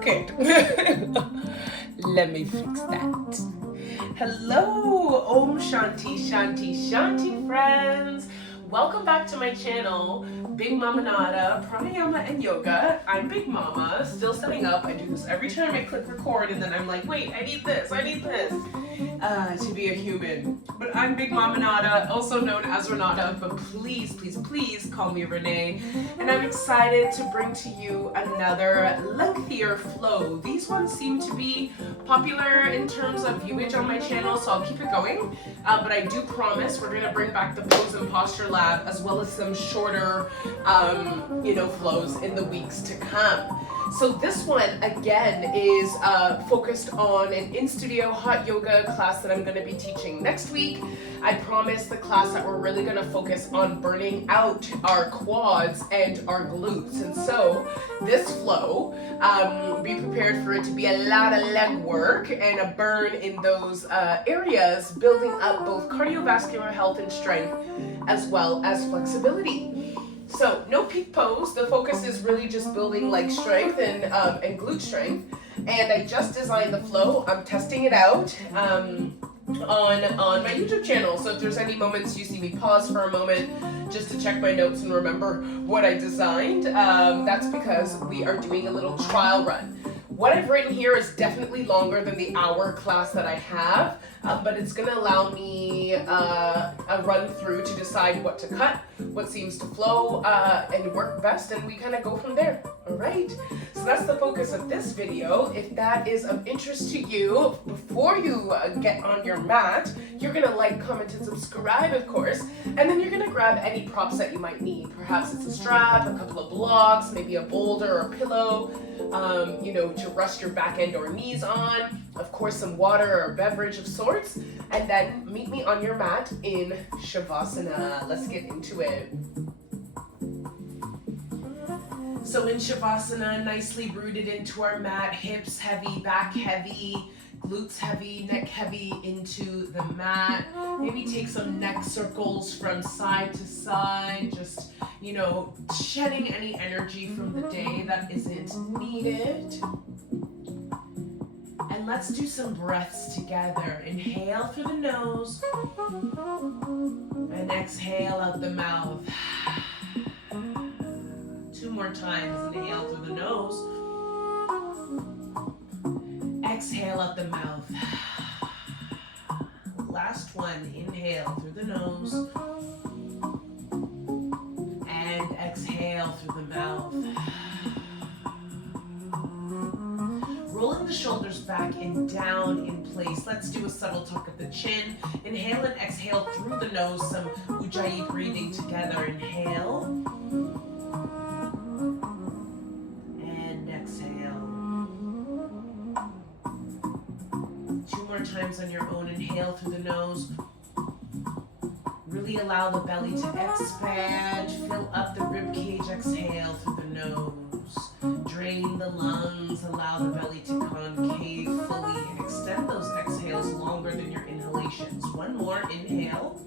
Okay. Let me fix that. Hello, Om Shanti, Shanti, Shanti friends. Welcome back to my channel, Bigmamanata Pranayama and Yoga. I'm Big Mama, still setting up. I do this every time I click record and then I'm like, wait, I need this to be a human. But I'm Bigmamanata, also known as Renata, but please, please, please call me Renee. And I'm excited to bring to you another lengthier flow. These ones seem to be popular in terms of viewage on my channel, so I'll keep it going. But I do promise we're gonna bring back the pose and posture lab as well as some shorter, flows in the weeks to come. So this one, again, is focused on an in-studio hot yoga class that I'm going to be teaching next week. I promise the class that we're really going to focus on burning out our quads and our glutes. And so this flow, be prepared for it to be a lot of leg work and a burn in those areas, building up both cardiovascular health and strength as well as flexibility. So no peak pose. The focus is really just building leg strength and glute strength. And I just designed the flow. I'm testing it out on my YouTube channel. So if there's any moments you see me pause for a moment just to check my notes and remember what I designed, that's because we are doing a little trial run. What I've written here is definitely longer than the hour class that I have, but it's going to allow me a run through to decide what to cut, what seems to flow and work best, and we kind of go from there. All right, so that's the focus of this video. If that is of interest to you, before you get on your mat, you're going to like, comment, and subscribe, of course, and then you're going to grab any props that you might need. Perhaps it's a strap, a couple of blocks, maybe a boulder or a pillow, to rest your back end or knees on, of course some water or beverage of sorts, and then meet me on your mat in Shavasana. Let's get into it. So in Shavasana, nicely rooted into our mat, hips heavy, back heavy, glutes heavy, neck heavy into the mat. Maybe take some neck circles from side to side, just, shedding any energy from the day that isn't needed. And let's do some breaths together. Inhale through the nose and exhale out the mouth. 2 more times. Inhale through the nose. Exhale out the mouth. Last one. Inhale through the nose. And exhale through the mouth. Rolling the shoulders back and down in place. Let's do a subtle tuck of the chin. Inhale and exhale through the nose. Some Ujjayi breathing together. Inhale. And exhale. 2 more times on your own. Inhale through the nose. Really allow the belly to expand. Fill up the rib cage. Exhale through the nose. Drain the lungs, allow the belly to concave fully, and extend those exhales longer than your inhalations. 1 more, inhale.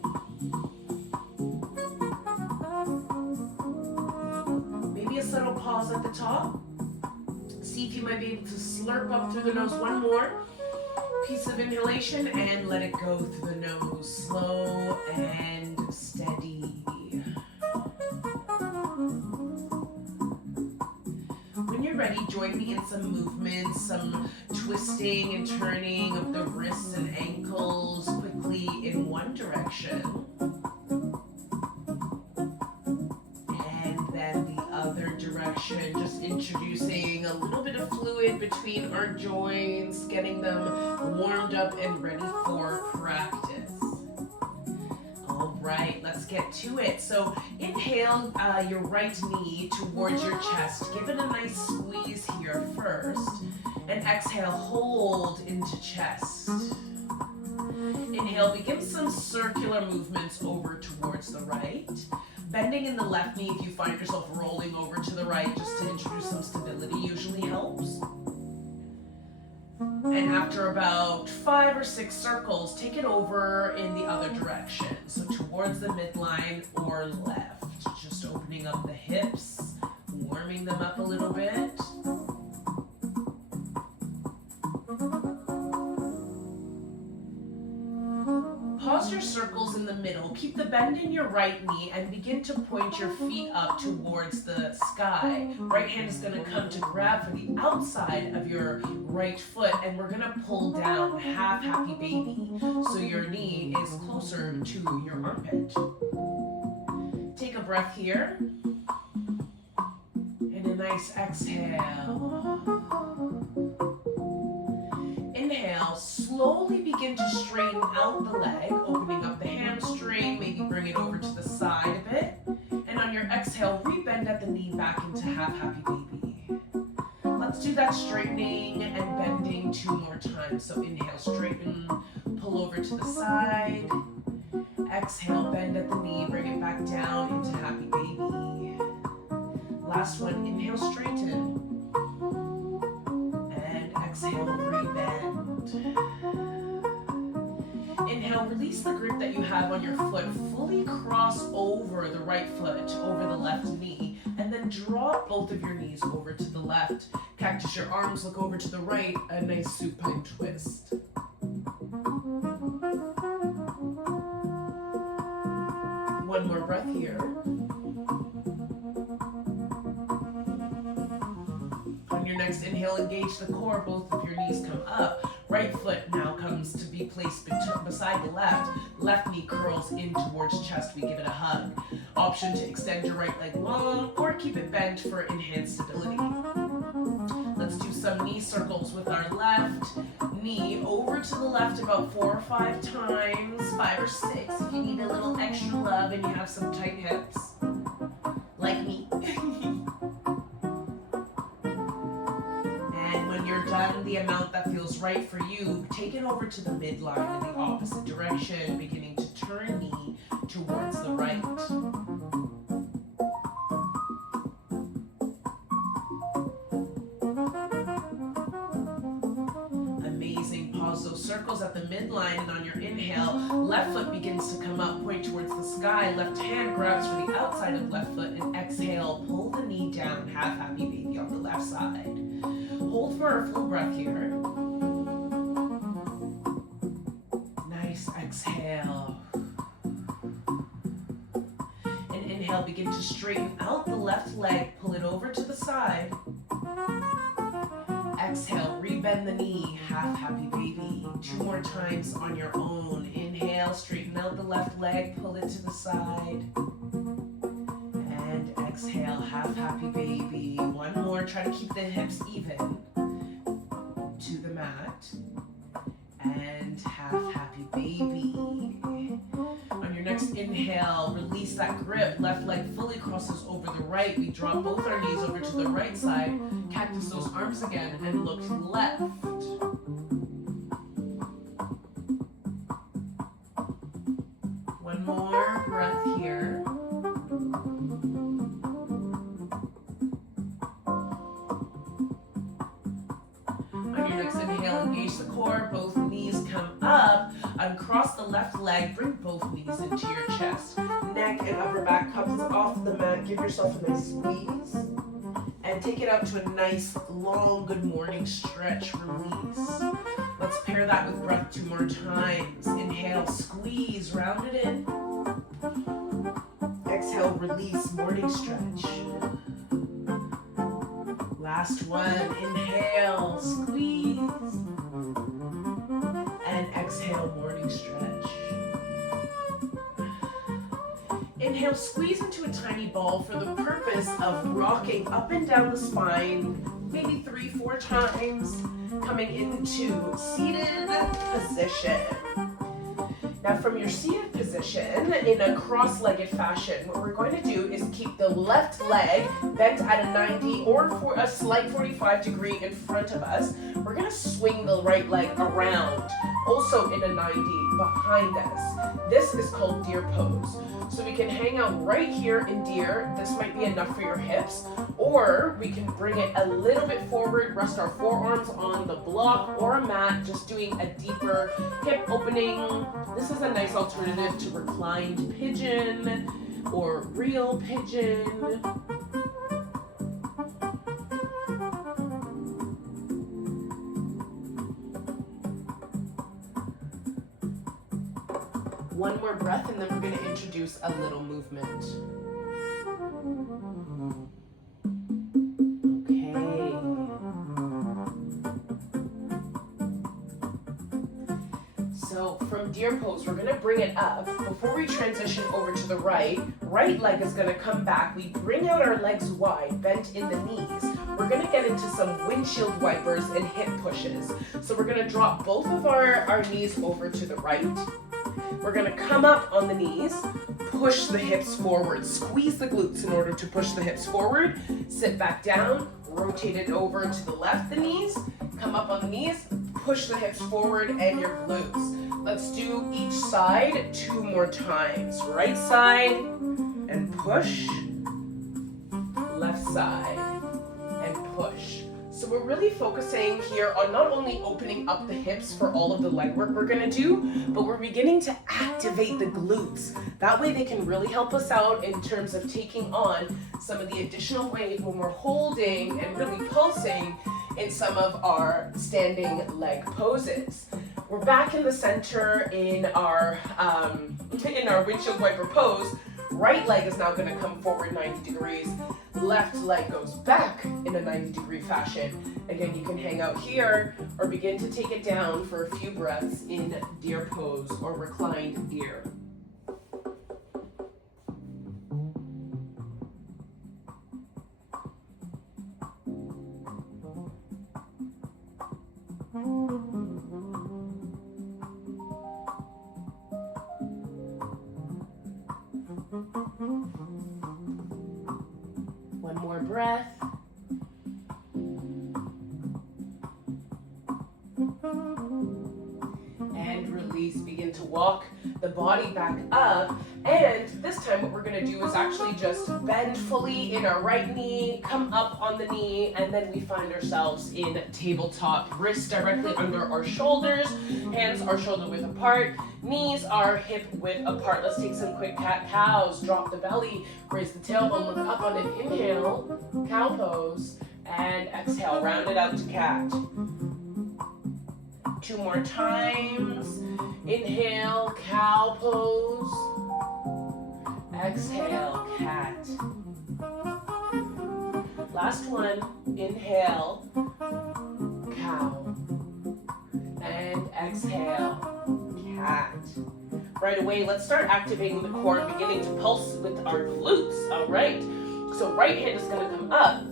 Maybe a subtle pause at the top. See if you might be able to slurp up through the nose. 1 more piece of inhalation, and let it go through the nose. Slow and steady. When you're ready, join me in some movements, some twisting and turning of the wrists and ankles quickly in one direction. And then the other direction, just introducing a little bit of fluid between our joints, getting them warmed up and ready for practice. Right, let's get to it. So inhale your right knee towards your chest. Give it a nice squeeze here first. And exhale, hold into chest. Inhale, begin some circular movements over towards the right. Bending in the left knee if you find yourself rolling over to the right, just to introduce some stability usually helps. And after about 5 or 6 circles, take it over in the other direction. So towards the midline or left. Just opening up the hips, warming them up a little bit. middle. Keep the bend in your right knee and begin to point your feet up towards the sky. Right hand is going to come to grab for the outside of your right foot, and we're going to pull down, half happy baby, so your knee is closer to your armpit. Take a breath here, and a nice exhale. Inhale, slowly begin to straighten out the leg, opening up the hamstring, maybe bring it over to the side a bit. And on your exhale, rebend at the knee back into half happy baby. Let's do that straightening and bending 2 more times. So inhale, straighten, pull over to the side. Exhale, bend at the knee, bring it back down into happy baby. Last one, inhale, straighten. And exhale, rebend. Inhale, release the grip that you have on your foot. Fully cross over the right foot, over the left knee, and then draw both of your knees over to the left. Cactus your arms, look over to the right, a nice supine twist. One more breath here. On your next inhale, engage the core, both of your knees come up. Right foot now comes to be placed beside the left. Left knee curls in towards chest. We give it a hug. Option to extend your right leg long or keep it bent for enhanced stability. Let's do some knee circles with our left knee over to the left about 4 or 5 times, 5 or 6 if you need a little extra love and you have some tight hips, like me. And when you're done, the amount that feels right for you, take it over to the midline in the opposite direction, beginning to turn knee towards the right. Circles at the midline, and on your inhale, left foot begins to come up, point towards the sky, left hand grabs for the outside of left foot, and exhale, pull the knee down, half happy baby on the left side. Hold for a full breath here. Nice exhale. And inhale, begin to straighten out the left leg, pull it over to the side. Exhale, rebend the knee, half happy baby. 2 more times on your own. Inhale, straighten out the left leg, pull it to the side. And exhale, half happy baby. 1 more, try to keep the hips even to the mat. And half happy baby. On your next inhale, release that grip. Left leg fully crosses over the right. We drop both our knees over to the right side. Cactus those arms again and look left. One more breath here. On your next inhale, engage the core, both knees come up. Uncross the left leg, bring both knees into your chest. Neck and upper back comes off the mat. Give yourself a nice squeeze. And take it out to a nice, long, good morning stretch release. Let's pair that with breath 2 more times. Inhale, squeeze, round it in. Exhale, release, morning stretch. Last one, inhale, squeeze. And exhale, morning stretch. Inhale, squeeze into a tiny ball for the purpose of rocking up and down the spine, maybe 3, 4 times, coming into seated position. Now from your seated position, in a cross-legged fashion, what we're going to do is keep the left leg bent at a 90 or for a slight 45 degree in front of us. We're going to swing the right leg around, also in a 90 behind us. This is called deer pose. So we can hang out right here in deer. This might be enough for your hips, or we can bring it a little bit forward, rest our forearms on the block or a mat, just doing a deeper hip opening. This is a nice alternative to reclined pigeon or real pigeon. One more more breath, and then we're going to introduce a little movement. Okay. So from deer pose, we're going to bring it up. Before we transition over to the right leg is going to come back. We bring out our legs wide, bent in the knees. We're going to get into some windshield wipers and hip pushes. So we're going to drop both of our knees over to the right. We're going to come up on the knees, push the hips forward, squeeze the glutes in order to push the hips forward, sit back down, rotate it over to the left, the knees, come up on the knees, push the hips forward and your glutes. Let's do each side 2 more times. Right side and push, left side and push. So we're really focusing here on not only opening up the hips for all of the leg work we're gonna do, but we're beginning to activate the glutes. That way they can really help us out in terms of taking on some of the additional weight when we're holding and really pulsing in some of our standing leg poses. We're back in the center in our windshield wiper pose. Right leg is now going to come forward 90 degrees. Left leg goes back in a 90-degree fashion. Again, you can hang out here or begin to take it down for a few breaths in deer pose or reclined deer. One more breath. And release. Begin to walk the body back up. And this time what we're going to do is actually just bend fully in our right knee, come up on the knee, and then we find ourselves in tabletop. Wrists directly under our shoulders, hands are shoulder width apart, knees are hip width apart. Let's take some quick cat-cows. Drop the belly, raise the tailbone, look up on an inhale, cow pose, and exhale, round it out to cat. 2 more times. Inhale, cow pose. Exhale, cat. Last one. Inhale, cow. And exhale, cat. Right away, let's start activating the core and beginning to pulse with our glutes. All right. So right hand is going to come up.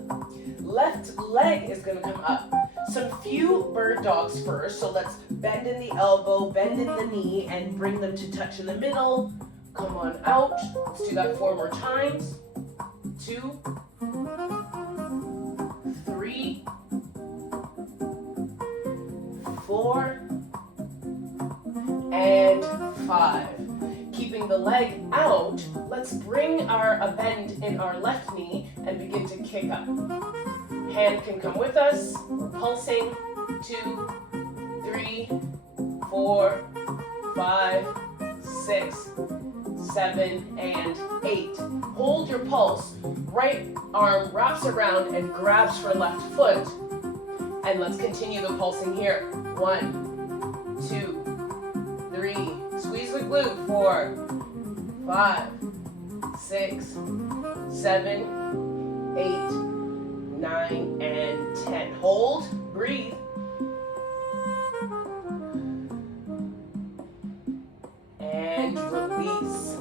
Left leg is going to come up. Some few bird dogs first. So let's bend in the elbow, bend in the knee, and bring them to touch in the middle. Come on out. Let's do that 4 more times. 2, 3, 4, and 5. Keeping the leg out, let's bring a bend in our left knee and begin to kick up. Hand can come with us. We're pulsing. 2, 3, 4, 5, 6, 7, and 8. Hold your pulse. Right arm wraps around and grabs for left foot. And let's continue the pulsing here. 1, 2, 3. Squeeze the glute. 4, 5, 6, 7, 8, 9, and 10. Hold. Breathe. And release.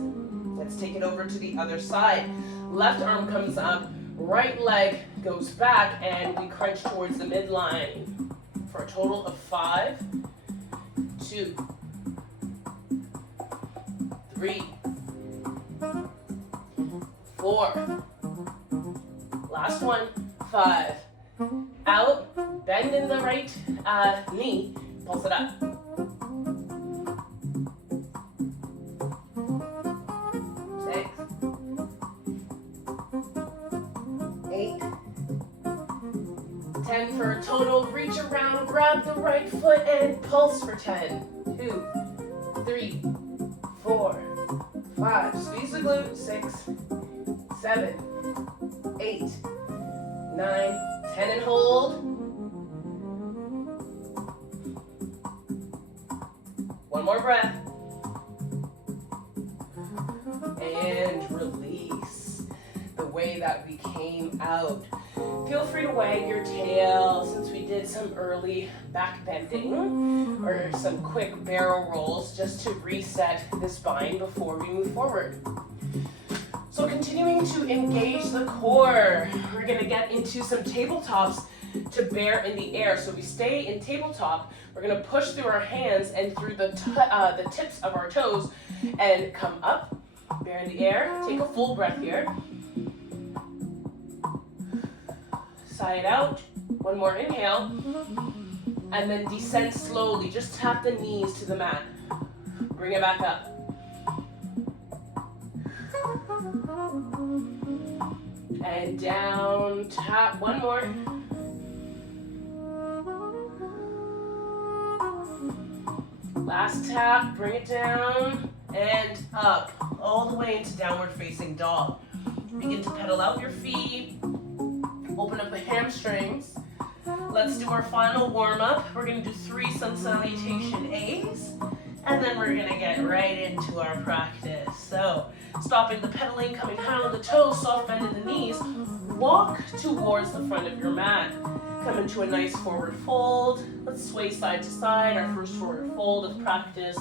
Let's take it over to the other side. Left arm comes up, right leg goes back, and we crunch towards the midline for a total of 5, 2, 3, 4. Last one. 5. Out, bend in the right knee, pulse it up. 6, 8, 10 for a total. Reach around, grab the right foot and pulse for 10. 2, 3, 4, 5. Squeeze the glute. 6, 7, 8, 9, 10, and hold. 1 more breath. and release the way that we came out. Feel free to wag your tail since we did some early back bending or some quick barrel rolls just to reset the spine before we move forward. So continuing to engage the core, we're going to get into some tabletops to bear in the air. So we stay in tabletop. We're going to push through our hands and through the tips of our toes and come up, bear in the air. Take a full breath here. Sigh it out. One more inhale. And then descend slowly. Just tap the knees to the mat. Bring it back up. And down, tap, one more. Last tap, bring it down and up, all the way into downward facing dog. Begin to pedal out your feet, open up the hamstrings. Let's do our final warm up. We're gonna do 3 sun salutation A's, and then we're gonna get right into our practice. So, stopping the pedaling, coming high on the toes, soft bend in the knees, walk towards the front of your mat. Come into a nice forward fold. Let's sway side to side, our first forward fold of practice.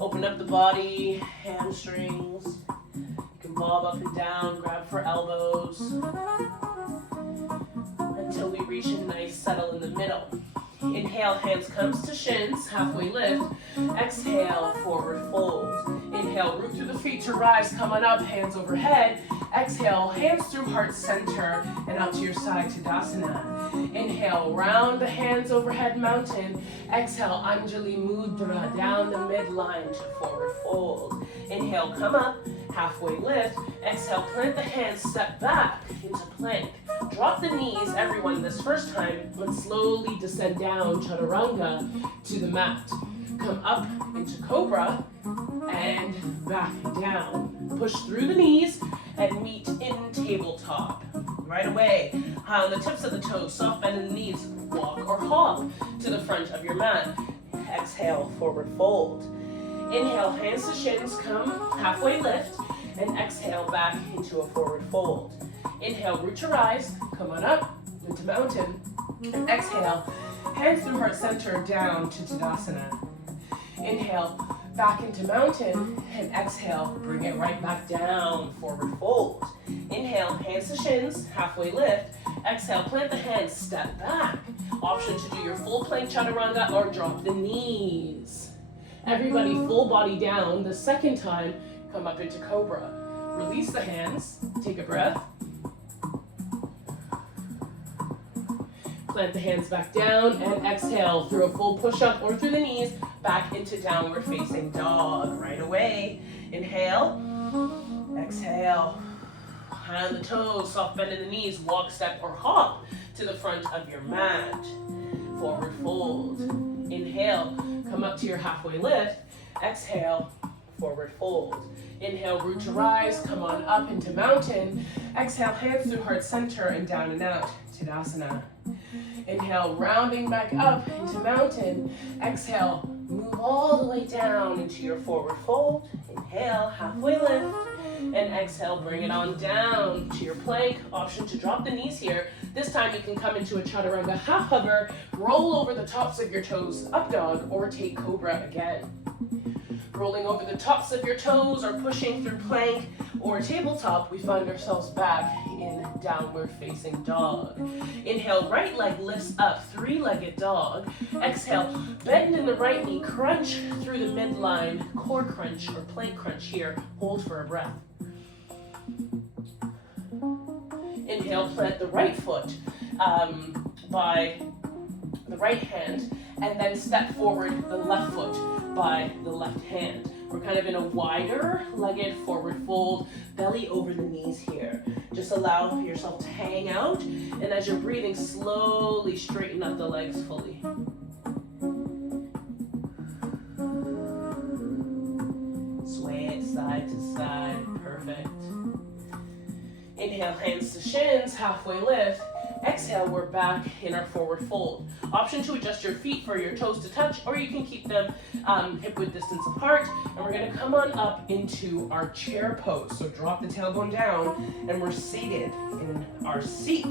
Open up the body, hamstrings. You can bob up and down, grab for elbows. Until we reach a nice settle in the middle. Inhale, hands comes to shins, halfway lift. Exhale, forward fold. Inhale, root through the feet to rise, come on up, hands overhead. Exhale, hands through heart center and out to your side, Tadasana. Inhale, round the hands overhead, mountain. Exhale, Anjali Mudra, down the midline to forward fold. Inhale, come up, halfway lift. Exhale, plant the hands, step back into plank. Drop the knees, everyone, this first time. Let's slowly descend down, Chaturanga, to the mat. Come up into Cobra and back down. Push through the knees and meet in tabletop. Right away, high on the tips of the toes, soft bend in the knees, walk or hop to the front of your mat. Exhale, forward fold. Inhale, hands to shins, come halfway lift, and exhale back into a forward fold. Inhale, root to rise, come on up into mountain, and exhale, hands through heart center down to Tadasana. Inhale, back into mountain, and exhale, bring it right back down, forward fold. Inhale, hands to shins, halfway lift. Exhale, plant the hands, step back. Option to do your full plank chaturanga or drop the knees. Everybody full body down. The second time, come up into cobra. Release the hands, take a breath. Plant the hands back down and exhale through a full push-up or through the knees, back into downward facing dog. Right away. Inhale, exhale. High on the toes, soft bend in the knees, walk, step, or hop to the front of your mat. Forward fold. Inhale, come up to your halfway lift. Exhale, forward fold. Inhale, root to rise, come on up into mountain. Exhale, hands through heart center and down and out, Tadasana. Inhale, rounding back up into mountain. Exhale, move all the way down into your forward fold. Inhale, halfway lift. And exhale, bring it on down to your plank. Option to drop the knees here. This time you can come into a chaturanga half hover, roll over the tops of your toes, up dog, or take cobra again. Rolling over the tops of your toes or pushing through plank or tabletop, we find ourselves back in downward facing dog. Inhale, right leg lifts up, three-legged dog. Exhale, bend in the right knee, crunch through the midline, core crunch or plank crunch here. Hold for a breath. Inhale, plant the right foot by the right hand, and then step forward the left foot by the left hand. We're kind of in a wider legged forward fold, belly over the knees here. Just allow yourself to hang out, and as you're breathing, slowly straighten up the legs fully. Sway it side to side, perfect. Inhale, hands to shins, halfway lift. Exhale, we're back in our forward fold. Option to adjust your feet for your toes to touch, or you can keep them hip-width distance apart. And we're gonna come on up into our chair pose. So drop the tailbone down, and we're seated in our seat.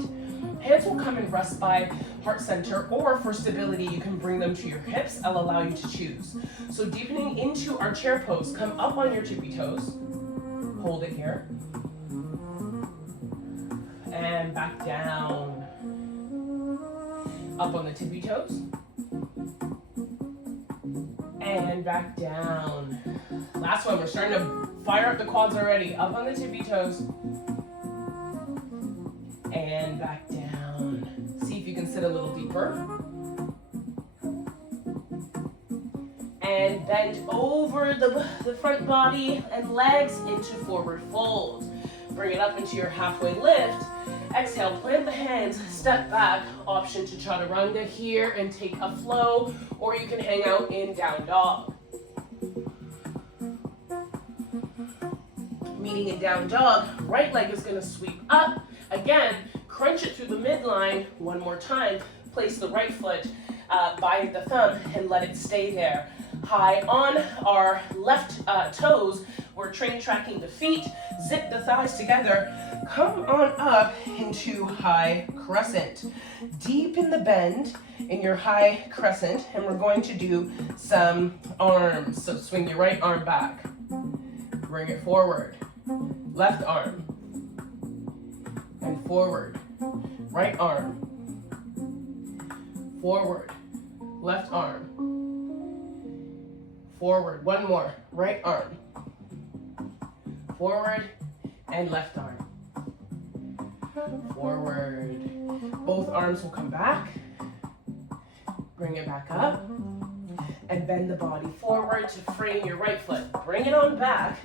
Hands will come and rest by heart center, or for stability, you can bring them to your hips. I'll allow you to choose. So deepening into our chair pose, come up on your tippy toes. Hold it here. And back down. Up on the tippy toes. And back down. Last one, we're starting to fire up the quads already. Up on the tippy toes. And back down. See if you can sit a little deeper. And bend over the front body and legs into forward fold. Bring it up into your halfway lift. Exhale, plant the hands, step back. Option to chaturanga here and take a flow, or you can hang out in down dog. Meeting in down dog, right leg is gonna sweep up. Again, crunch it through the midline. One more time, place the right foot by the thumb and let it stay there. High on our left toes, we're train tracking the feet, zip the thighs together, come on up into high crescent. Deepen the bend in your high crescent, and we're going to do some arms. So swing your right arm back, bring it forward, left arm, and forward, right arm, forward, left arm, forward, one more, right arm, forward, and left arm, forward. Both arms will come back, bring it back up, and bend the body forward to frame your right foot. Bring it on back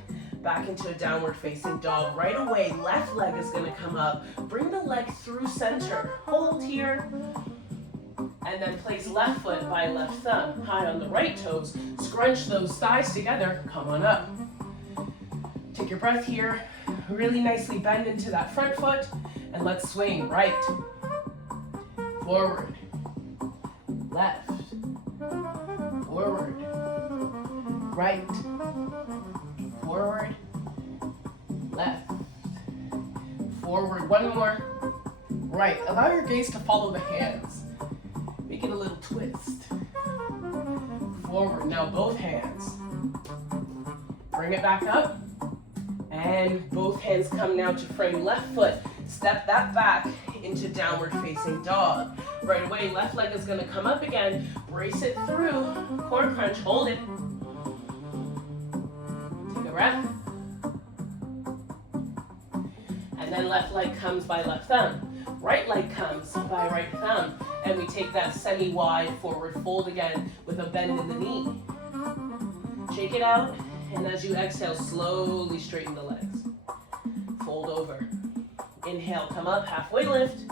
into a downward facing dog. Right away, left leg is gonna come up. Bring the leg through center, hold here, and then place left foot by left thumb, high on the right toes. Scrunch those thighs together, come on up. Take your breath here, really nicely bend into that front foot, and let's swing right, forward, left, forward, right, forward, left, forward, one more, right. Allow your gaze to follow the hands. Make it a little twist. Forward, now both hands. Bring it back up. And both hands come now to frame left foot. Step that back into downward facing dog. Right away, left leg is gonna come up again. Brace it through, core crunch, hold it. Take a breath. And then left leg comes by left thumb. Right leg comes by right thumb. And we take that semi-wide forward fold again with a bend in the knee. Shake it out, and as you exhale, slowly straighten the legs. Fold over. Inhale, come up, halfway lift.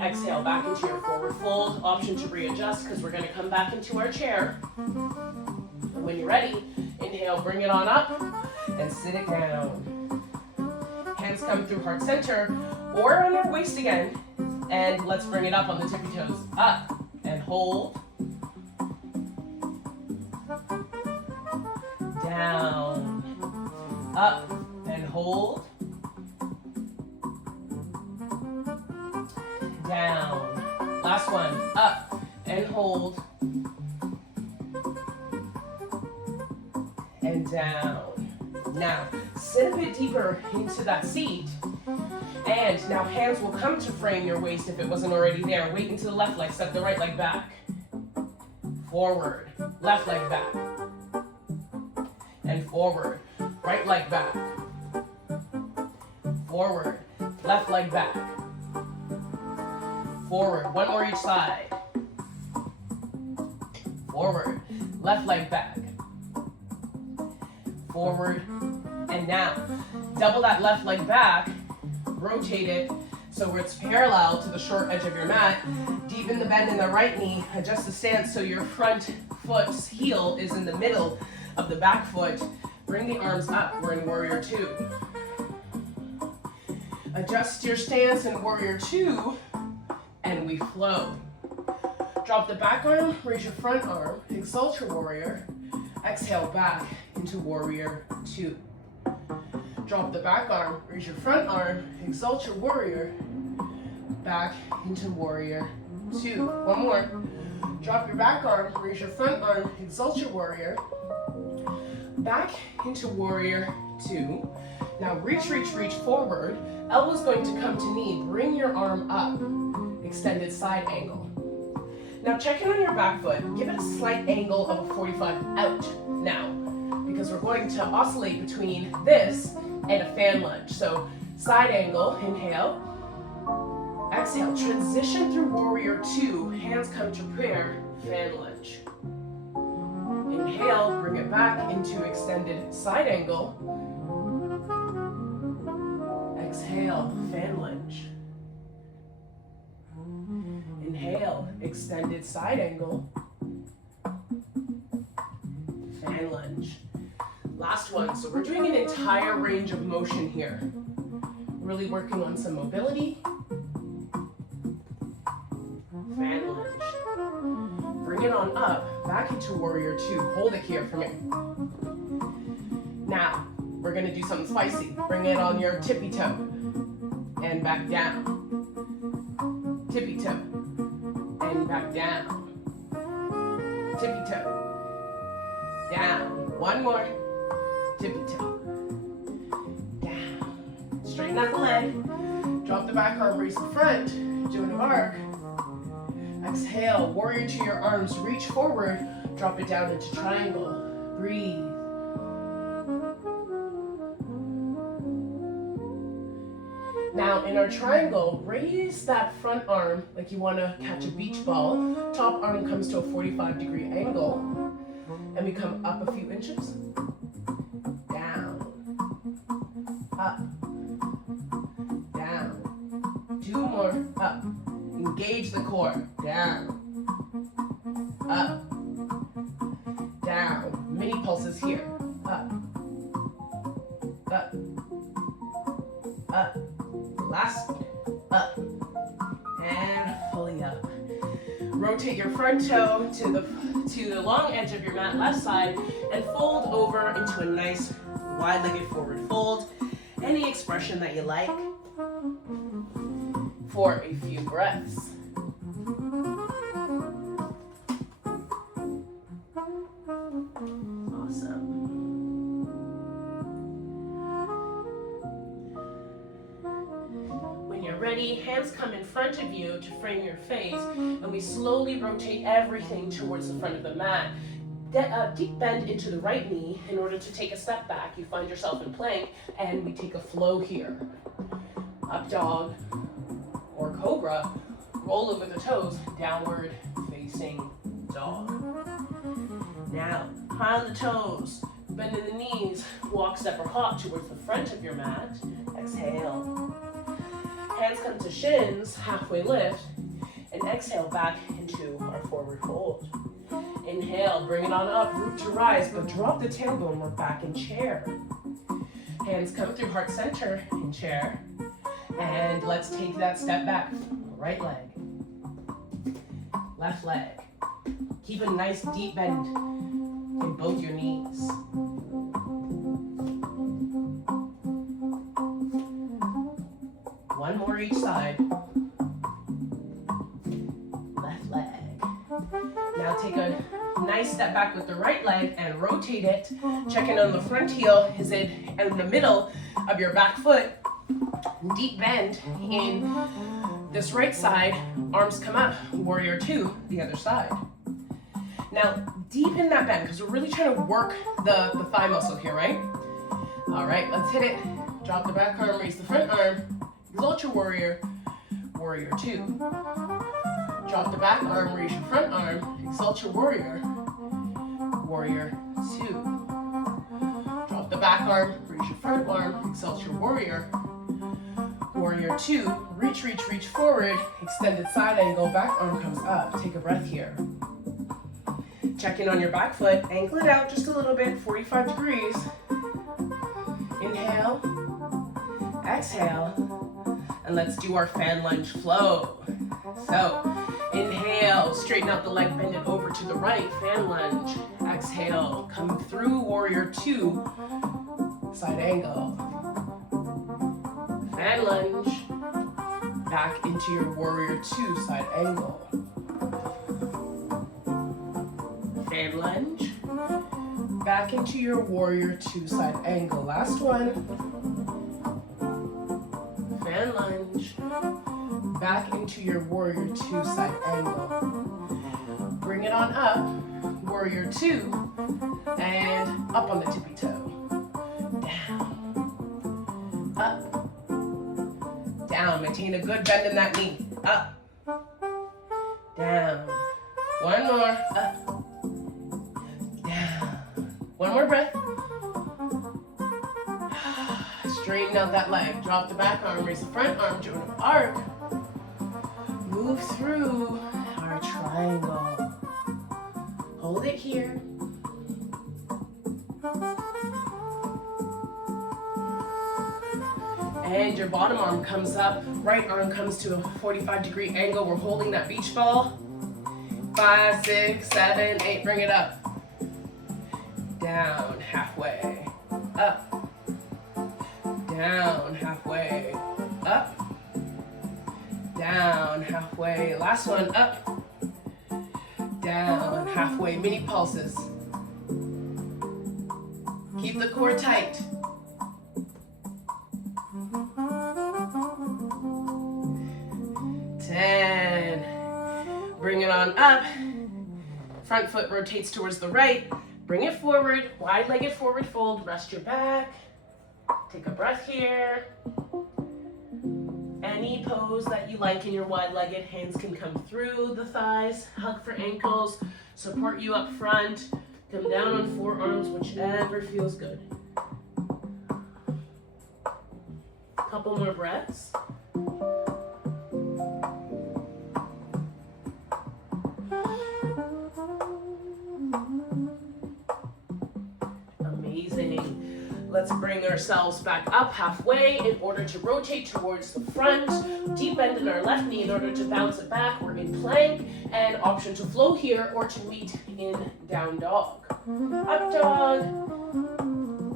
Exhale, back into your forward fold. Option to readjust, because we're gonna come back into our chair. And when you're ready, inhale, bring it on up, and sit it down. Hands come through heart center, or on our waist again. And let's bring it up on the tippy toes. Up and hold. Down. Up and hold. Down. Last one. Up and hold. And down. Now, sit a bit deeper into that seat. And now hands will come to frame your waist if it wasn't already there. Weight into the left leg, step the right leg back. Forward, left leg back. And forward, right leg back. Forward, left leg back. Forward, one more each side. Forward, left leg back. Forward, and now, double that left leg back. Rotate it so it's parallel to the short edge of your mat. Deepen the bend in the right knee. Adjust the stance so your front foot's heel is in the middle of the back foot. Bring the arms up. We're in warrior two. Adjust your stance in warrior two, and we flow. Drop the back arm, raise your front arm, exalt your warrior. Exhale back into warrior two. Drop the back arm, raise your front arm, exalt your warrior. Back into warrior two. One more. Drop your back arm, raise your front arm, exalt your warrior. Back into warrior two. Now reach, reach, reach forward. Elbow's going to come to knee. Bring your arm up. Extended side angle. Now check in on your back foot. Give it a slight angle of a 45 out now, because we're going to oscillate between this and a fan lunge. So side angle, inhale. Exhale, transition through warrior two. Hands come to prayer, fan lunge. Inhale, bring it back into extended side angle. Exhale, fan lunge. Inhale, extended side angle. Fan lunge. Last one. So we're doing an entire range of motion here. Really working on some mobility. Fan lunge. Bring it on up, back into warrior two. Hold it here for me. Now, we're gonna do something spicy. Bring it on your tippy toe. And back down. Tippy toe. And back down. Tippy toe. Down. One more. Tippy toe. Down. Straighten out the leg. Drop the back arm, raise the front. Doing an arc. Exhale, warrior to your arms, reach forward, drop it down into triangle. Breathe. Now in our triangle, raise that front arm like you want to catch a beach ball. Top arm comes to a 45-degree angle. And we come up a few inches. Down. Up. Down. Two more. Up. Engage the core. Down. Up. Down. Mini pulses here. Up. Up. Up. Last. Up. And fully up. Rotate your front toe to the long edge of your mat, left side, and fold over into a nice wide-legged forward fold. Any expression that you like. For a few breaths. Awesome. When you're ready, hands come in front of you to frame your face, and we slowly rotate everything towards the front of the mat. Deep bend into the right knee in order to take a step back. You find yourself in plank, and we take a flow here. Up dog. Or cobra, roll over the toes, downward facing dog. Now, high on the toes, bend in the knees, walk, step, or hop towards the front of your mat. Exhale. Hands come to shins, halfway lift, and exhale back into our forward fold. Inhale, bring it on up, root to rise, but drop the tailbone, we're back in chair. Hands come through heart center in chair. And let's take that step back. Right leg. Left leg. Keep a nice deep bend in both your knees. One more each side. Left leg. Now take a nice step back with the right leg and rotate it. Check in on the front heel. Is it in the middle of your back foot? Deep bend in this right side, arms come up, warrior two, the other side. Now, deepen that bend, because we're really trying to work the thigh muscle here, right? All right, let's hit it. Drop the back arm, raise the front arm, exalt your warrior, warrior two. Drop the back arm, raise your front arm, exalt your warrior, warrior two. Drop the back arm, raise your front arm, exalt your warrior, warrior two, reach, reach, reach forward, extended side angle, back arm comes up. Take a breath here. Check in on your back foot, ankle it out just a little bit, 45 degrees. Inhale, exhale, And let's do our fan lunge flow. So inhale, straighten out the leg, bend it over to the right, fan lunge. Exhale, come through warrior two, side angle. Fan lunge, back into your warrior two, side angle. Fan lunge, back into your warrior two, side angle. Last one. Fan lunge, back into your warrior two, side angle. Bring it on up, warrior two, and up on the tippy toe. Down, up, down. Maintain a good bend in that knee. Up, down. One more, up, down. One more breath. Straighten out that leg. Drop the back arm, raise the front arm, join an arc. Move through our triangle. Hold it here. And your bottom arm comes up, right arm comes to a 45-degree angle. We're holding that beach ball. 5, 6, 7, 8, bring it up. Down, halfway, up. Down, halfway, up. Down, halfway. Last one, up. Down, halfway. Mini pulses. Keep the core tight. Ten. Bring it on up. Front foot rotates towards the right. Bring it forward. Wide-legged forward fold. Rest your back. Take a breath here. Any pose that you like in your wide-legged, hands can come through the thighs, hug for ankles, support you up front, come down on forearms, whichever feels good. Couple more breaths. Amazing. Let's bring ourselves back up halfway in order to rotate towards the front. Deep bend in our left knee in order to bounce it back. We're in plank and option to flow here or to meet in down dog. Up dog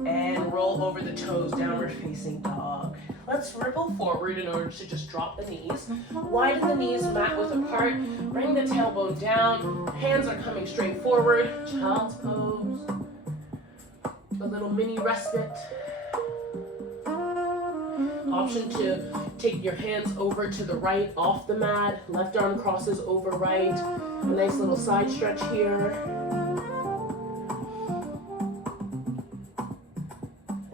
and roll over the toes, downward facing dog. Let's ripple forward in order to just drop the knees. Widen the knees, mat width apart. Bring the tailbone down. Hands are coming straight forward. Child's pose. A little mini respite. Option to take your hands over to the right off the mat. Left arm crosses over right. A nice little side stretch here.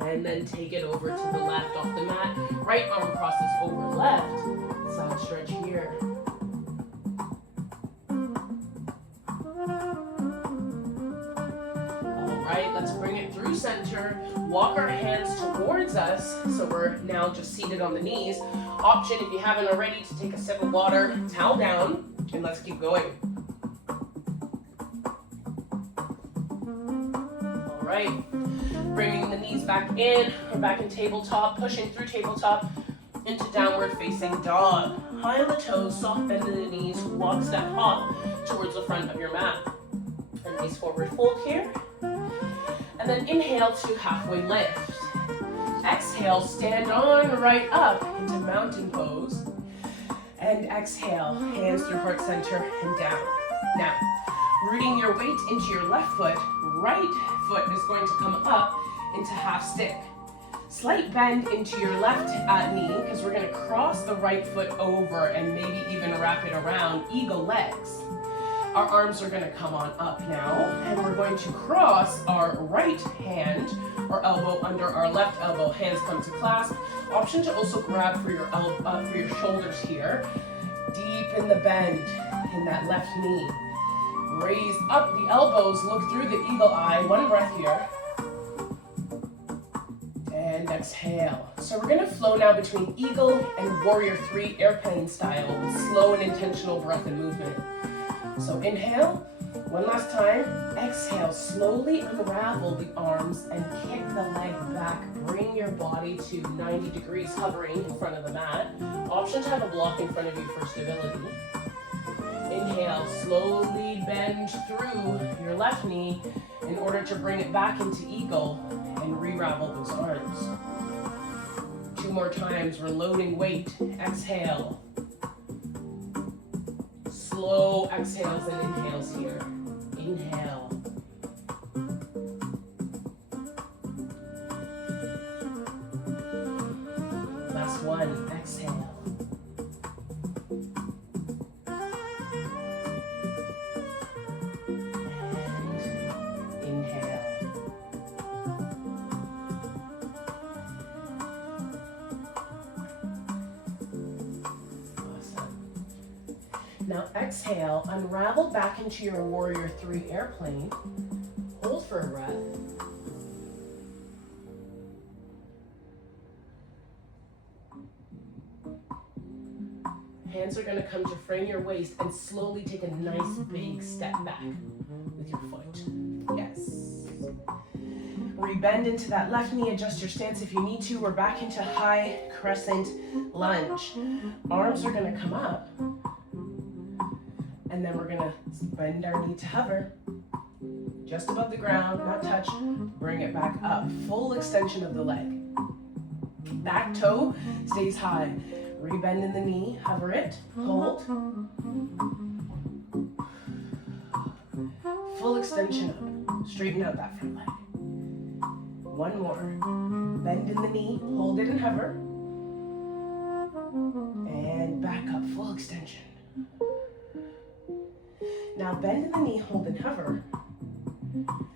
And then take it over to the left off the mat. Right arm crosses over left. Side stretch here. Let's bring it through center, walk our hands towards us, so we're now just seated on the knees. Option, if you haven't already, to take a sip of water, towel down, and let's keep going. All right, bringing the knees back in, we're back in tabletop, pushing through tabletop into downward facing dog. High on the toes, soft bend in the knees, walk, step, hop towards the front of your mat. A nice forward fold here. And then inhale to halfway lift. Exhale, stand on right up into mountain pose. And exhale, hands through heart center and down. Now, rooting your weight into your left foot, right foot is going to come up into half stick. Slight bend into your left knee because we're going to cross the right foot over and maybe even wrap it around, eagle legs. Our arms are going to come on up now, and we're going to cross our right hand or elbow under our left elbow. Hands come to clasp. Option to also grab for your shoulders here. Deep in the bend in that left knee. Raise up the elbows, look through the eagle eye. One breath here. And exhale. So we're going to flow now between eagle and warrior three, airplane style, with slow and intentional breath and movement. So inhale, one last time. Exhale, slowly unravel the arms and kick the leg back. Bring your body to 90 degrees, hovering in front of the mat. option to have a block in front of you for stability. Inhale, slowly bend through your left knee in order to bring it back into eagle and re-ravel those arms. 2 more times, we're loading weight. Exhale. Slow exhales and inhales here. Inhale. Last one, exhale. Now exhale, unravel back into your warrior 3 airplane. Hold for a breath. Hands are going to come to frame your waist and slowly take a nice big step back with your foot. Yes. Rebend into that left knee, adjust your stance if you need to. We're back into high crescent lunge. Arms are going to come up. And then we're gonna bend our knee to hover, just above the ground, not touch, bring it back up. Full extension of the leg. Back toe stays high. Rebend in the knee, hover it, hold. Full extension up, straighten out that front leg. One more. Bend in the knee, hold it and hover. And back up, full extension. Now bend in the knee, hold and hover,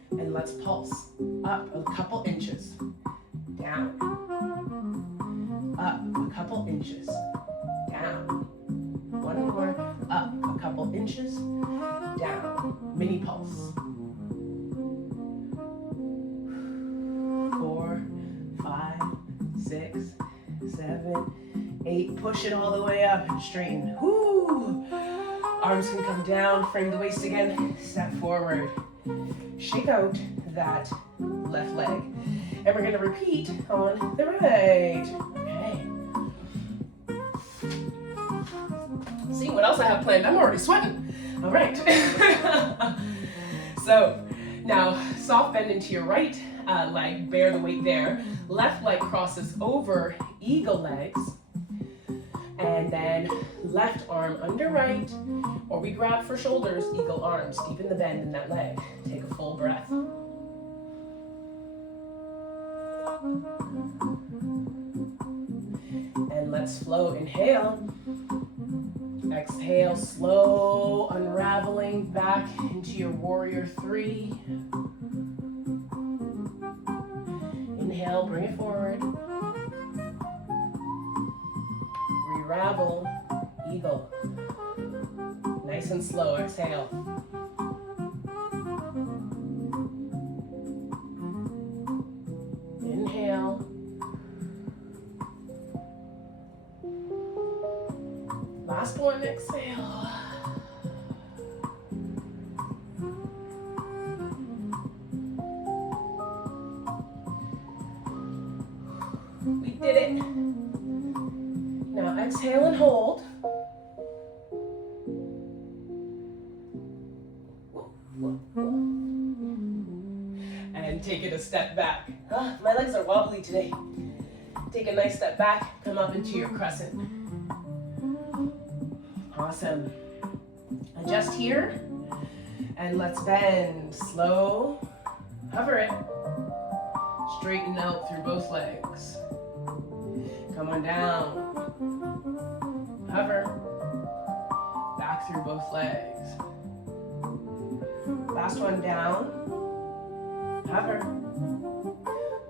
and let's pulse. Up a couple inches, down, up a couple inches, down. One more, up a couple inches, down. Mini pulse. 4, 5, 6, 7, 8. Push it all the way up and straighten. Whoo! Arms can come down, frame the waist again, step forward. Shake out that left leg. And we're gonna repeat on the right. Okay. See what else I have planned? I'm already sweating. All right. So now soft bend into your right leg, bear the weight there. Left leg crosses over, eagle legs. And then left arm under right, or we grab for shoulders, eagle arms. Deepen the bend in that leg. Take a full breath. And let's flow. Inhale. Exhale, slow unraveling back into your warrior 3. Inhale, bring it forward. Ravel, eagle. Nice and slow, exhale. Inhale. Last one, exhale. We did it. Now exhale and hold. And take it a step back. My legs are wobbly today. Take a nice step back, come up into your crescent. Awesome. Adjust here, and let's bend. Slow, hover it. Straighten out through both legs. Come on down. Hover. Back through both legs. Last one down. Hover.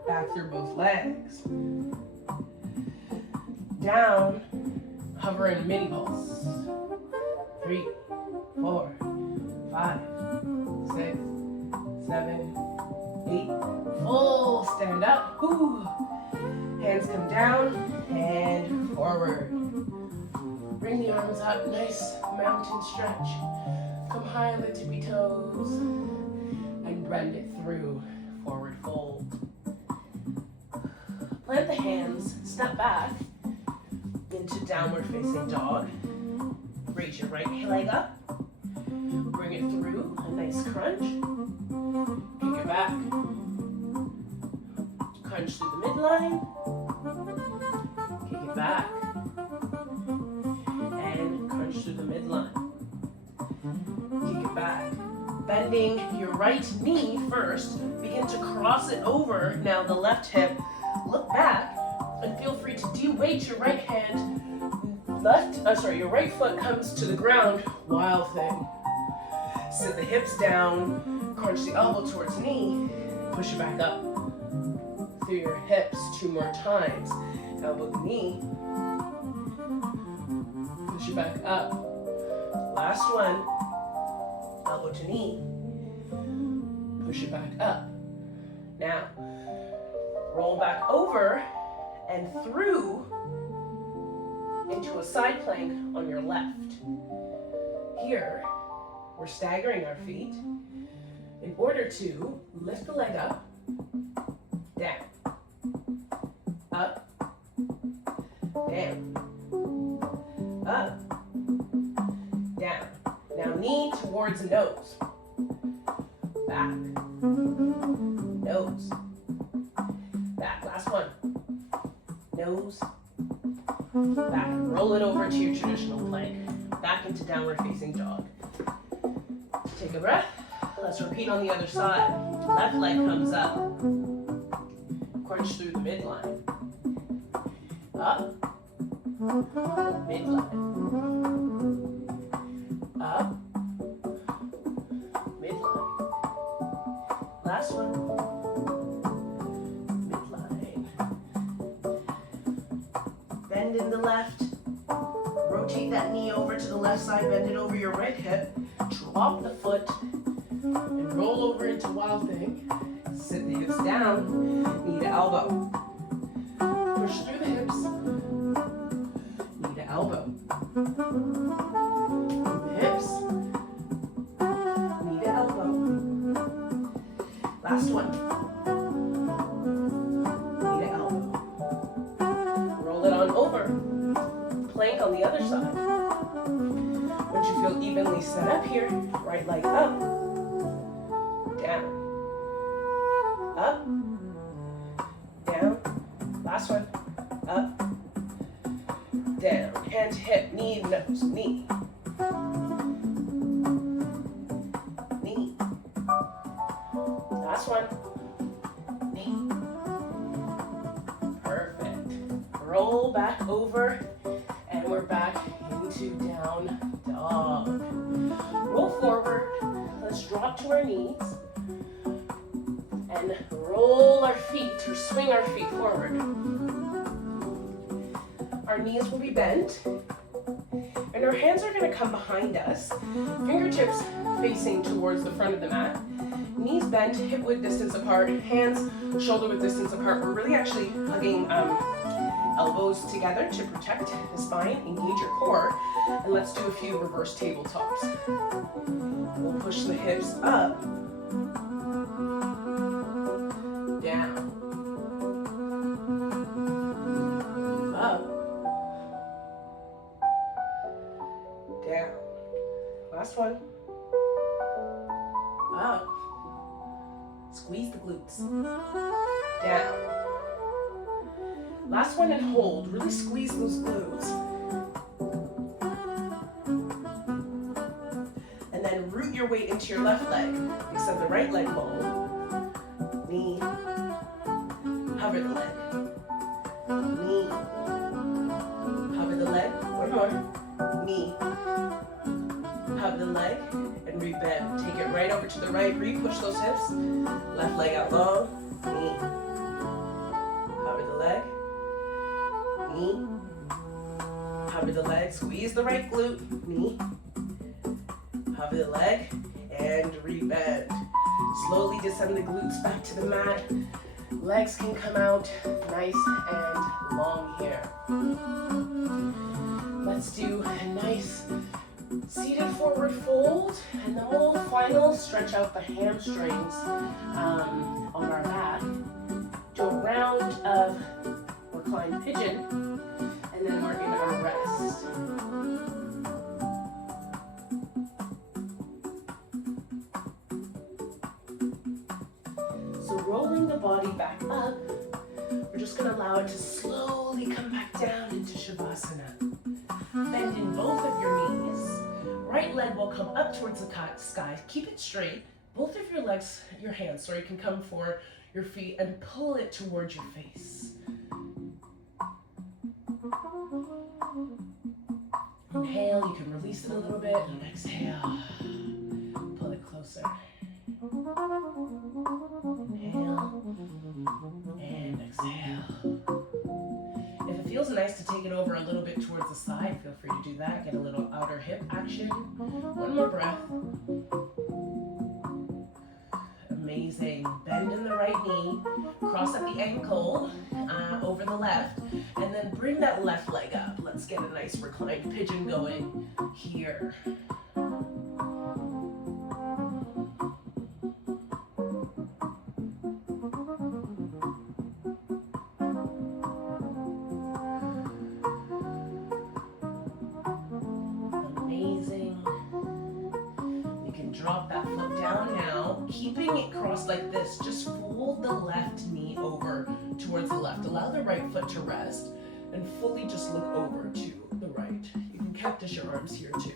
Back through both legs. Down. Hover in mini pulse. 3, 4, 5, 6, 7, 8. Full stand up. Woo. Hands come down and forward. Bring the arms up, nice mountain stretch. Come high on the tippy toes and bend it through, forward fold. Plant the hands, step back in into downward facing dog. Raise your right leg up. Bring it through, a nice crunch. Kick it back. Crunch through the midline. Kick it back. And crunch through the midline. Kick it back. Bending your right knee first. Begin to cross it over now the left hip. Look back and feel free to de-weight your right hand. Your right foot comes to the ground. Wild thing. Sit the hips down. Crunch the elbow towards knee. Push it back up. Through your hips 2 more times. Elbow to knee. Push it back up. Last one. Elbow to knee. Push it back up. Now, roll back over and through into a side plank on your left. Here, we're staggering our feet in order to lift the leg up, down, up, down, up, down. Now knee towards nose, back, nose, back. Last one, nose, back. Roll it over to your traditional plank, back into downward facing dog. Take a breath. Let's repeat on the other side. Left leg comes up. Crunch through the midline. Up. Midline. Up. Midline. Last one. Midline. Bend in the left. Rotate that knee over to the left side. Bend it over your right hip. Drop the foot and roll over into wild thing. Sit the hips down, knee to elbow. Push through the hips, knee to elbow. Through the hips, knee to elbow. Last one. Knee to elbow. Roll it on over. Plank on the other side. Once you feel evenly set up here, right leg up, down, up, down. Last one, up, down. Hand to hip, knee, nose, knee, knee. Last one, knee. Perfect. Roll back over, and we're back into down dog. Roll forward. Let's drop to our knees and roll our feet or swing our feet forward. Our knees will be bent and our hands are going to come behind us. Fingertips facing towards the front of the mat. Knees bent, hip width distance apart, hands shoulder width distance apart. We're really actually hugging elbows together to protect the spine, engage your core, and let's do a few reverse tabletops. We'll push the hips up, down, up, down. Last one, up. Squeeze the glutes, down. Last one and hold. Really squeeze those glutes. And then root your weight into your left leg. Extend the right leg long. Knee. Hover the leg. Knee. Hover the leg. One more. Knee. Hover the leg. And rebend. Take it right over to the right. Re-push those hips. Left leg out long. Knee. Hover the leg. Knee. Hover the leg, squeeze the right glute, knee. Hover the leg, and rebend. Slowly descend the glutes back to the mat. Legs can come out nice and long here. Let's do a nice seated forward fold, and then we'll final stretch out the hamstrings on our back. Do a round of reclined pigeon, and then we're in our body back up, we're just going to allow it to slowly come back down into Shavasana. Bending both of your knees. Right leg will come up towards the sky. Keep it straight. Both of your legs, your hands, sorry, can come for your feet and pull it towards your face. Inhale, you can release it a little bit, and exhale, pull it closer. Inhale, and exhale. If it feels nice to take it over a little bit towards the side, feel free to do that. Get a little outer hip action. One more breath. Amazing. Bend in the right knee, cross at the ankle over the left, and then bring that left leg up. Let's get a nice reclined pigeon going here. Amazing. You can drop that foot down now, keeping it crossed like this. Just fold the left knee over towards the left. Allow the right foot to rest and fully just look over to the right. You can cactus your arms here too.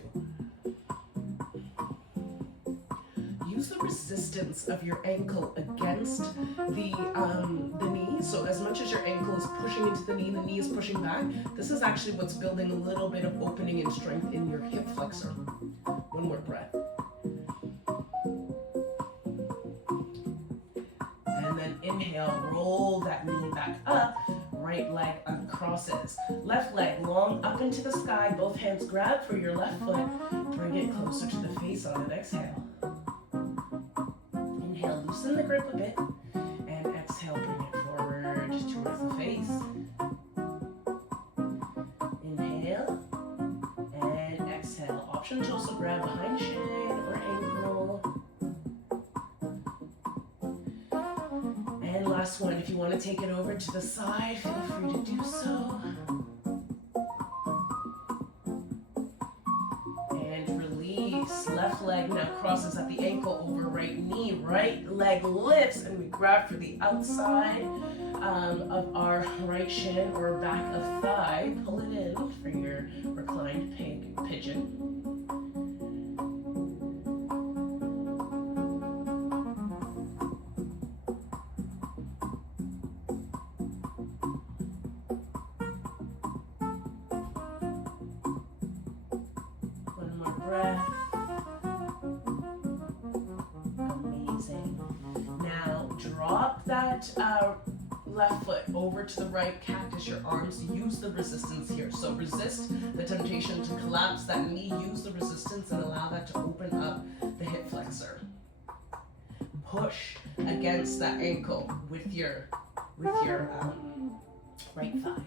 Use the resistance of your ankle against the knee. So as much as your ankle is pushing into the knee is pushing back. This is actually what's building a little bit of opening and strength in your hip flexor. One more breath. And then inhale, roll that knee back up. Right leg uncrosses. Left leg long up into the sky. Both hands grab for your left foot. Bring it closer to the face on an exhale. Inhale, loosen the grip a bit. And exhale, bring it forward towards the face. Inhale. And exhale. Option to also grab behind shin or ankle. And last one, if you want to take it over to the side, feel free to do so. And release. Left leg now crosses at the ankle over right knee. Right leg lifts and we grab for the outside of our right shin or back of thigh. Pull it in for your reclined pigeon. Breath. Amazing. Now drop that left foot over to the right, cactus your arms. Use the resistance here. So resist the temptation to collapse that knee. Use the resistance and allow that to open up the hip flexor. Push against that ankle with your right thigh.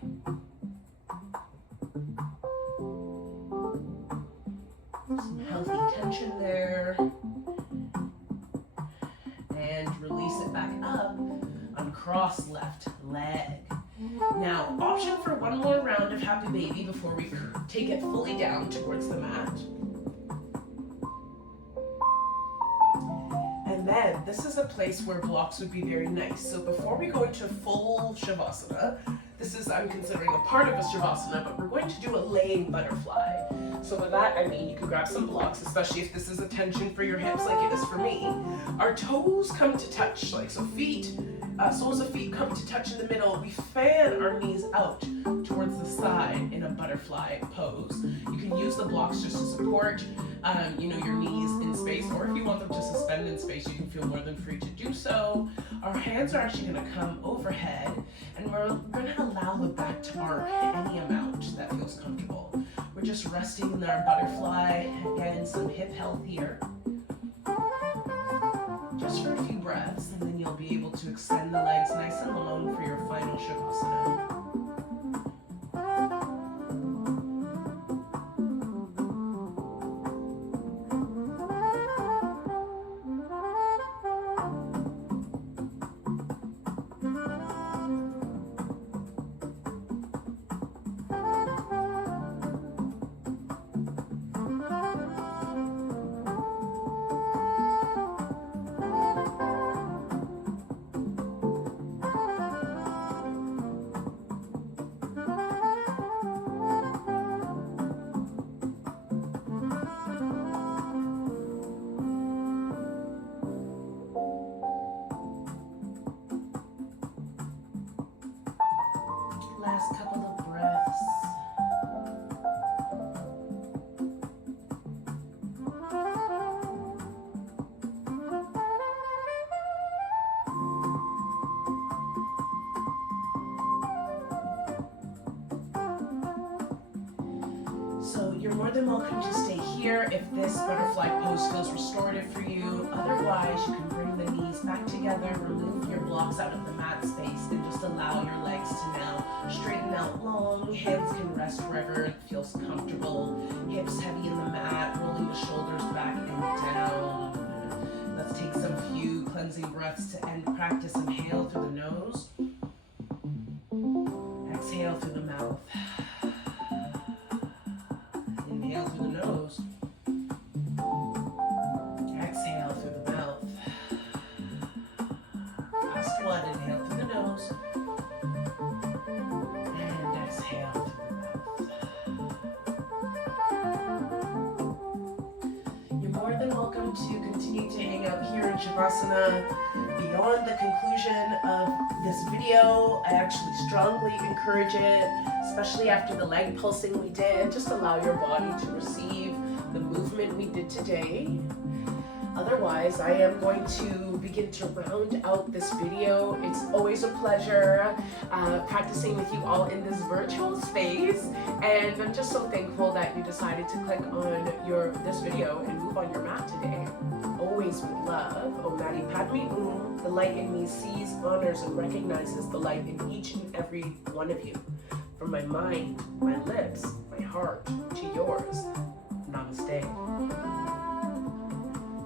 Some healthy tension there. And release it back up. Uncross left leg. Now, option for one more round of happy baby before we take it fully down towards the mat. And then, this is a place where blocks would be very nice. So before we go into full Shavasana, this is, I'm considering a part of a Shavasana, but we're going to do a laying butterfly. So with that, I mean, you can grab some blocks, especially if this is a tension for your hips like it is for me. Our toes come to touch, like so feet, soles of feet come to touch in the middle. We fan our knees out towards the side in a butterfly pose. You can use the blocks just to support, your knees in space, or if you want them to suspend in space, you can feel more than free to do so. Our hands are actually going to come overhead, and we're going to allow the back to arc any amount that feels comfortable. We're just resting in our butterfly, again, some hip health here. Just for a few breaths, and then you'll be able to extend the legs nice and long for your final Shavasana. So you're more than welcome to stay here if this butterfly pose feels restorative for you. Otherwise, you can bring the knees back together, remove your blocks out of the mat space, and just allow your legs to now straighten out long. Hands can rest wherever it feels comfortable. Hips heavy in the mat, rolling the shoulders back and down. Let's take some few cleansing breaths to end practice. Inhale through the nose. Exhale through the mouth. Inhale through the nose. Exhale through the mouth. Last one, inhale through the nose. And exhale through the mouth. You're more than welcome to continue to hang out here in Shavasana beyond the conclusion of this video. I actually strongly encourage it, especially after the leg pulsing we did. Just allow your body to receive the movement we did today. Otherwise, I am going to begin to round out this video. It's always a pleasure practicing with you all in this virtual space, and I'm just so thankful that you decided to click on this video and move on your mat today. Always with love, Om Mani Padme Hum. The light in me sees, honors, and recognizes the light in each and every one of you. From my mind, my lips, my heart, to yours. Namaste.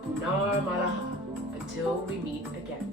Punar Malaha. Until we meet again.